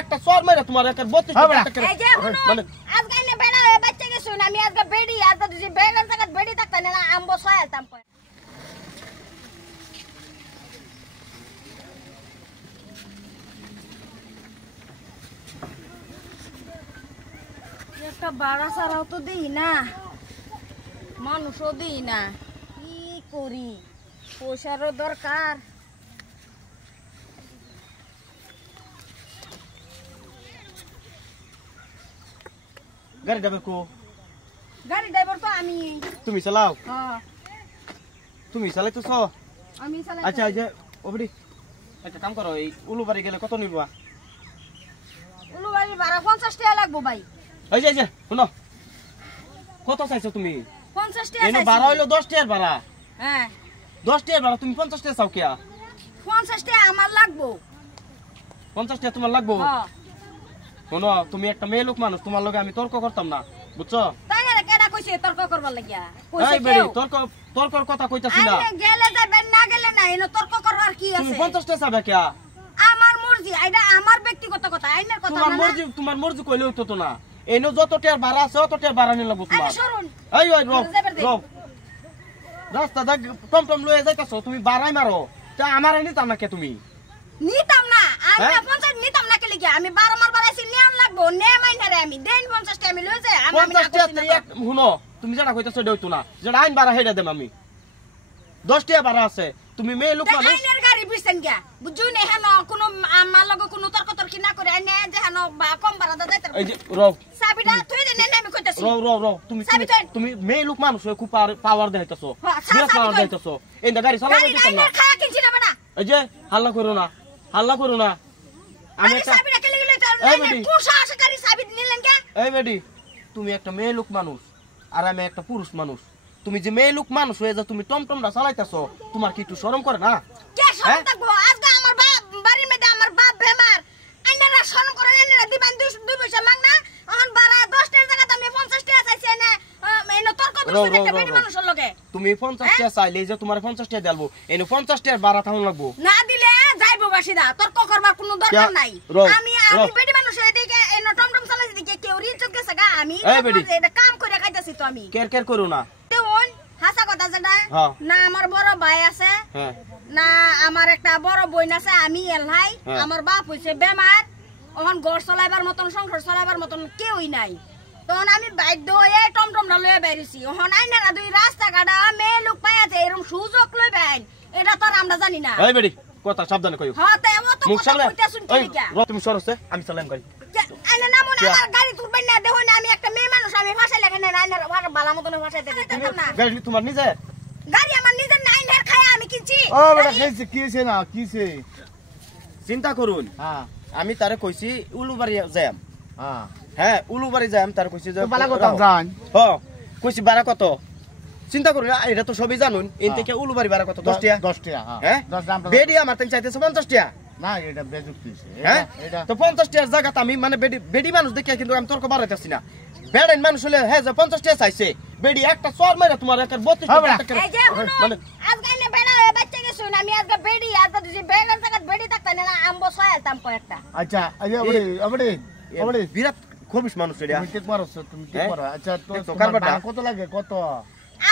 একটা চর মেরে তোমার একটা 32 টাকা এই যে মানে আজকে নে বেড়া বাচ্চা কে শুন আমি আজকে বেড়ি আজকে যদি বেড়ার জায়গা বেড়ি থাকতা না আম্ব সয়ালতাম কই একটা বাড়া ছাড়াও তো দেই না মানুষও দেই না কি করি পয়সারও দরকার গাড়ি যাবে কো গাড়ি ড্রাইভার তো আমি তুমি চালাও হ্যাঁ তুমি চালাইতেছ আমি চালাই আচ্ছা এই যে ওবডি একটা কাম করো এই উলুবাড়ি গেলে কত নিবা উলুবাড়ি ভাড়া 50 টাকা লাগবে ভাই এই যে শুনো কত চাইছো তুমি 50 টাকা এনে ভাড়া হইলো 10 টাকার ভাড়া হ্যাঁ 10 টাকার ভাড়া তুমি 50 টাকা চাও কিয়া 50 টাকা আমার লাগবে 50 টাকা তোমার লাগবো হ্যাঁ শোনো তুমি একটা মেয়ে লোক মানুষ তোমার লগে আমি তর্ক করতাম না বুঝছো তাই না কেডা কইছে তর্ক করবার লাগিয়া কইছে এই বেড়ি কেউ তর্কর কথা কইতাছি না আইনে গেলে যাবেন না গেলে না এনে তর্ক করার কি তুমি আছে 50 টাকা চাবে কিয়া আমার মর্জি এটা আমার ব্যক্তিগত কথা আইনের কথা না তোমার মর্জি কইলে হইতো তো না এনে যত টাকার ভাড়া আছে তত টাকার ভাড়া নিয়ে লাগবো আরে তোমার শুনুন এই রো রাস্তা দেখ টমটম লয়ে যাইতাছো তুমি বাড়াই মারো তা আমারে নিতাম না কে তুমি নিতাম না আমি 50 নিতাম না কে লিখে আমি 12 মার বাড়াইছি নিয়াম লাগবো নে মাইনারে আমি দেন 50 টাকা আমি লই যাই আমি 50 টাকা শুনো তুমি যেটা কইতাছো এটা হইতো না যেটা আইন ভাড়া হেডা দেম আমি 10 টাকা ভাড়া আছে তুমি মেয়ে লোক মানুষ আইনের গাড়ি বিছেন গিয়া বুঝুন না হেন কোন আমার লগে কোন তর্ক তর্কি না করে আইনে যে হেন কম ভাড়া দাইতে এই যে রো সাবিটা তুই দে নে আমি কইতাছি রো তুমি মেয়ে লোক মানুষ হয়ে খুব পাওয়ার দেখাইতাছো বিরাট পাওয়ার দেখাইতাছো এই গাড়ি চালাতে দিতাম না খায়া কিনছি না বেটা এই যে হাল্লা করো না আমি একটা সাবিটা কে লিখে কোন সাহসকারী সাবি নিলেন কে এই বেডি তুমি একটা মেয়ে লোক মানুষ আর আমি একটা পুরুষ মানুষ তুমি যে মেয়ে লোক মানুষ হয়ে যা তুমি টমটমটা চালাইতাছো তোমার কি একটু শরম করে না কে শরম থাকবো আজকে আমার বাপ বাড়ির মধ্যে আমার বাপ বেমার আইনারা শরম করে আইনারা দিবেন 2 পয়সা মাগ না এখন বাড়া 10 টাকার জায়গাতে আমি 50 টাকা চাইছি না এনে তর্ক করছিস একটা বেটি মানুষের লগে তুমি 50 টাকা চাইলে যে তোমার 50 টাকা দেলবো এনে 50 টাকা ভাড়া থাউন লাগবো না দিলে যাইবো বাসিদা তর্ক করবার কোনো দরকার নাই আমি বেটি মানুষ এদিকে এনে টমটম চালাইছি দিকে কেউ রিচক গেছে গা আমি এটা কাম করে খাইতাছি তো আমি কেয়ার করো না তেমন হাসা কথা যেটা না আমার বড় ভাই আছে না আমার একটা বড় বোন আছে আমি এলহাই আমার বাপ হইছে বেমার এখন ঘর চলাইবার মতন সংসার চলাইবার মতন কেউই নাই তখন আমি বাধ্য হয়ে টমটমটা লয়ে বেরিয়েছি এখন আইনারা দুই রাস্তাঘাট মেয়ে লোক পাই আছে এরকম সুযোগ লই বেন এটা তো আমরা জানি না এই বেডি কথা সাবধানে কইও হ্যাঁ তাই এমন তো কথা কইতা শুনতে কি তুমি সরছে আমি চালাম গাড়ি আইনা নামো না আমার গাড়ি তুলবেন না দেখো না আমি একটা মেয়ে মানুষ আমি ভাষায় লেখা না আইনার বালা মতন ভাষায় দিতে না গাড়ি তোমার নিজের গাড়ি আমার নিজের নাই নের খায়া আমি কিনছি ও বেটা খাইছে কিছে না কিছে চিন্তা করুন হ্যাঁ আমি তারে কইছি উলুবাড়ি যাম হ্যাঁ উলুবাড়ি যাম তারে কইছি যে বালা কথা জান কইছি ভাড়া কত চিন্তা করুন এটা তো সবই জানুন এন থেকে উলুবাড়ি ভাড়া কত 10 টাকা 10 টাকা হ্যাঁ 10 দাম বেডি আমার তাই চাইতেছে 50 টাকা না এটা বেযুক্তি হ্যাঁ এটা তো 50 টাকার জায়গাতে আমি মানে বেডি মানুষ দেখে কিন্তু আমি তর্ক বাড়াইতাছি না বেড়াইন মানুষ হলে হ্যাঁ যে 50 টাকা চাইছে বেডি একটা চর মেরে তোমার একটা 32 টাকা এই যে মানে আজকে নে বেড়া বাচ্চা কে শুন আমি আজকে বেডি আজকে যদি বেড়ার জায়গা বেডি থাকতা না আম্ব সয়ালতাম কয়েকটা আচ্ছা আরে বিরাট খবিস মানুষ এটা তুমি ঠিক পারছ তুমি ঠিক পারো আচ্ছা তো কত লাগে কত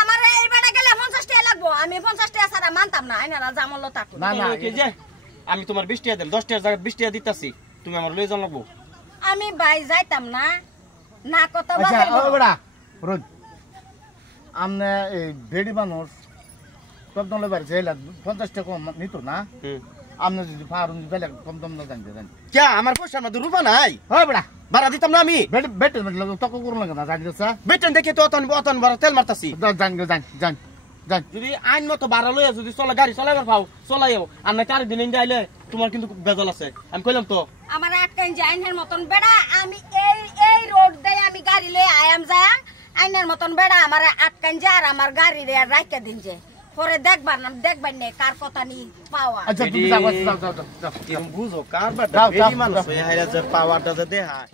আমার এই বেড়া গেলে 50 টাকা লাগবো আমি 50 টাকা ছাড়া মানতাম না আইনারা জামল থাকতো না না এই যে আমি তোমার 20 টাকা দেব 10 টাকার জায়গা 20 টাকা দিতাছি তুমি আমার লই যাও লাগবো আমি ভাই যাইতাম না না কত আচ্ছা ও বড়া রোজ আমনে এই বেডি মানুষ কম দাম লইবার চাইলা 50 টাকা নিতো না আমনে যদি ফারুন বেলে কম দাম না জানতে জান কে আমার পয়সার মধ্যে রূপা নাই ও বড়া ভাড়া দিতাম না আমি বেটে তক করুন লাগে না জানি দসা বেতন দেখে তো অতন বড় তেল মারতাছি জান যদি আইন মতো ভাড়া লইয়া যদি চলে গাড়ি চলাইবার পাও চলাইও আর না 4 দিন ইন্ডিয়া আইলে তোমার কিন্তু বেজাল আছে আমি কইলাম তো আমার আটকান যে আইনের মতন বেড়া আমি এই রোড দিয়ে আমি গাড়ি লই আয়াম যাম আইনের মতন বেড়া আমার আটকান যে আর আমার গাড়ি রে রাইকা দিন যে পরে দেখবার না কার কথা নি পাওয়া আচ্ছা তুমি যাও বুঝো কার বাটা বেরি মানুষ হয়ে হাইরা যে পাওয়ারটা যে দেখায়